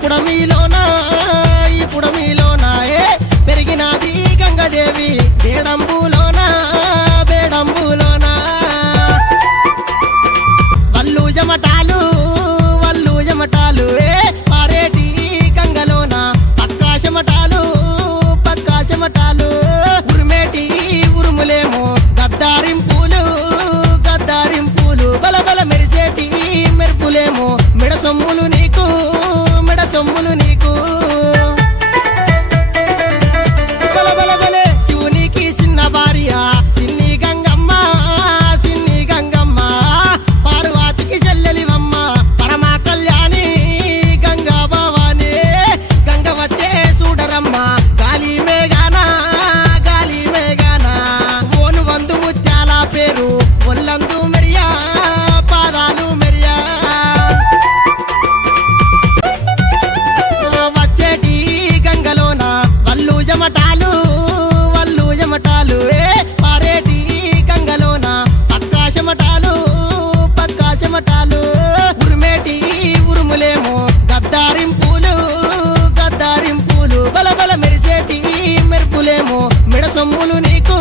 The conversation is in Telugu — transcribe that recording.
ఈ పుడమిలోన పెరిగినది గంగాదేవి బేడంబులోన వల్లు జమటాలు పారేటి గంగలోన పక్కాశమటాలు ఉరిమేటి ఉరుములేమో గద్దారింపులు బలబల మెరిసేటి మెరుపులేమో మెడసొమ్ములు నీకు బలబలబలే శివునికి చిన్న భార్య సిన్ని గంగమ్మ పార్వతికి చెల్లెలివమ్మ పరమ కళ్యాణి గంగా భవాని గంగ వచ్చే చూడరమ్మ గాలి మేఘాన ఓను వందు ముత్యాల పేరు ఒల్లందు మెరియా పాదాలు మెరియా వచ్చేటి గంగలోన వల్లు జమటాలు పారేటి గంగలోన పక్కాశమటాలు ఉరిమేటి ఉరుములేమో గద్దారింపులు బలబల మెరిసేటి మెరుపులేమో మెడసొమ్ములు నీకు